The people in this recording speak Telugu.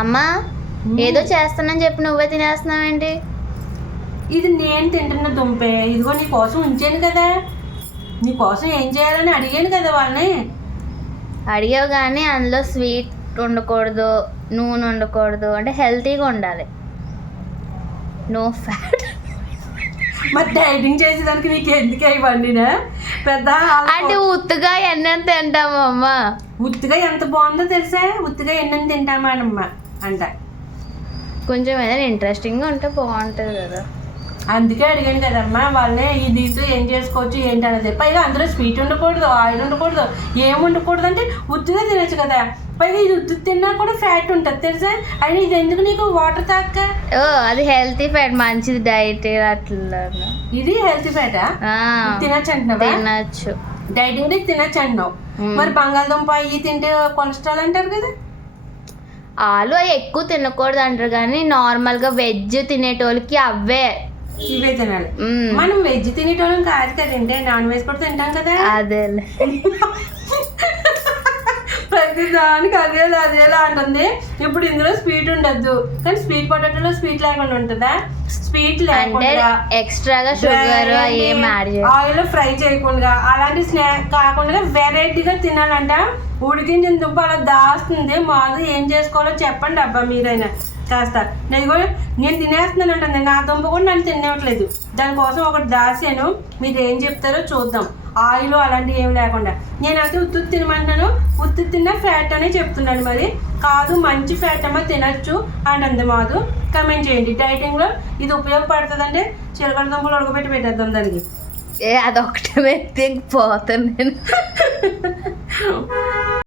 అమ్మా ఏదో చేస్తానని చెప్పి నువ్వే తినేస్తున్నావేంటి? ఇది నేను తింటున్న దుంపే, ఇదిగో నీ కోసం ఉంచాను కదా, నీ కోసం ఏం చేయాలని అడిగాను కదా వాళ్ళని. అడిగావు కానీ అందులో స్వీట్ ఉండకూడదు, నూనె ఉండకూడదు, అంటే హెల్తీగా ఉండాలి, నో ఫ్యాట్. మరి డైటింగ్ చేసేదానికి నీకు ఎందుకే ఇవ్వండినా పెద్ద అంటే ఉత్తుగా ఎన్నెన్ తింటామమ్మా. ఉత్తిగా ఎంత బాగుందో తెలుసా, ఉత్తిగా ఎన్నెన్ని తింటామానమ్మా అంట. కొంచెం ఏదైనా ఇంట్రెస్టింగ్గా ఉంటే బాగుంటుంది కదా, అందుకే అడిగాను కదమ్మా వాళ్ళని, ఈ దీంతో ఏం చేసుకోవచ్చు ఏంటి అనేది. పైగా అందులో స్వీట్ ఉండకూడదు, ఆయిల్ ఉండకూడదు, ఏం ఉండకూడదు, అంటే ఉత్తిగా తినచ్చు కదా. పైగా ఇది ఉత్తి తిన్నా కూడా ఫ్యాట్ ఉంటుంది తెలుసా. అయినా ఇది ఎందుకు నీకు వాటర్ తాక్క? ఓ అది హెల్తీ ఫ్యాట్, మంచిది డైట్ అట్లా. ఇది హెల్తీ ఫ్యాటా? తినచ్చు అంటున్నావా? తినచ్చు, డైటింగ్ తినచ్చు అంటున్నావు. మరి బంగాళదుంప ఇవి తింటే కొలెస్ట్రాల్ అంటారు కదా. ఆలు అవి ఎక్కువ తినకూడదు అంటారు కానీ నార్మల్గా వెజ్ తినేటోళ్ళకి అవే ఇవే తినాలి. మనం వెజ్ తినేటోళ్ళం కాదు కదండి, నాన్ వెజ్ కూడా తింటాం కదా. అదేలే ప్రతి దానికి అదేలా అంటుంది. ఇప్పుడు ఇందులో స్వీట్ ఉండద్దు, కానీ స్వీట్ పొటాటోలో స్వీట్ లేకుండా ఉంటుందా? స్వీట్ లేకుండా ఎక్స్ట్రాగా షుగర్ ఏం యాడ్ చేయాలి, ఆయిల్ ఫ్రై చేయకుండా, అలాంటి స్నాక్ కాకుండా వెరైటీగా తినాలంట. ఉడికించిన దుంప అలా దాస్తుంది. మాది ఏం చేసుకోవాలో చెప్పండి అబ్బా మీరైనా కాస్త. నేను కూడా నేను తినేస్తున్నాను అంటే నా దుంప కూడా నన్ను తినేవట్లేదు. దానికోసం ఒకటి దాసాను, మీరు ఏం చెప్తారో చూద్దాం. ఆయిల్ అలాంటివి ఏమి లేకుండా. నేనైతే ఉత్తు తినమంటున్నాను, ఉత్తు తిన్న ఫ్యాట్ అనే చెప్తున్నాను. మరి కాదు మంచి ఫ్యాట్ అమ్మ తినచ్చు అని అంది మాధు. కమెంట్ చేయండి, డైటింగ్లో ఇది ఉపయోగపడుతుందంటే చిలకడ దుంపలు ఉడకబెట్టి పెట్టేద్దాం దానికి. అదొకటే వ్యక్తి పోతాను నేను.